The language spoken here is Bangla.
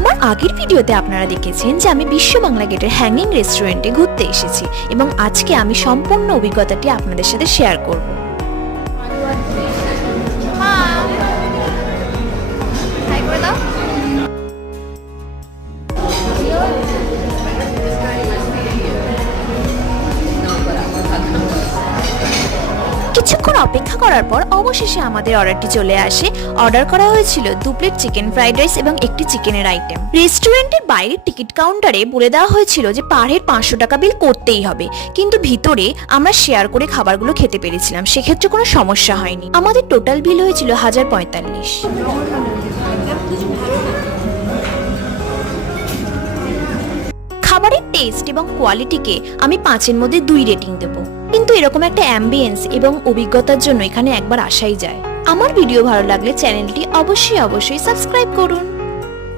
আমার আগের ভিডিওতে আপনারা দেখেছেন যে আমি বিশ্ব বাংলা গেটের হ্যাঙ্গিং রেস্টুরেন্টে ঘুরতে এসেছি এবং আজকে আমি সম্পূর্ণ অভিজ্ঞতাটি আপনাদের সাথে শেয়ার করব। কিছুক্ষণ অপেক্ষা করার পর অবশেষে আমাদের অর্ডারটি চলে আসে। অর্ডার করা হয়েছিল 2 প্লেট চিকেন ফ্রাইড রাইস এবং একটি চিকেনের আইটেম। রেস্টুরেন্টের বাইরের টিকিট কাউন্টারে বলে দেওয়া হয়েছিল যে পার হেড 500 টাকা বিল করতেই হবে, কিন্তু ভিতরে আমরা শেয়ার করে খাবারগুলো খেতে পেরেছিলাম, সেক্ষেত্রে কোনো সমস্যা হয়নি। আমাদের টোটাল বিল হয়েছিল 1045। খাবারের টেস্ট এবং কোয়ালিটিকে আমি 5-এর মধ্যে 2 রেটিং দেব, কিন্তু এরকম একটা অ্যাম্বিয়েন্স এবং অভিজ্ঞতার জন্য এখানে একবার আসাই যায়। আমার ভিডিও ভালো লাগলে চ্যানেলটি অবশ্যই সাবস্ক্রাইব করুন।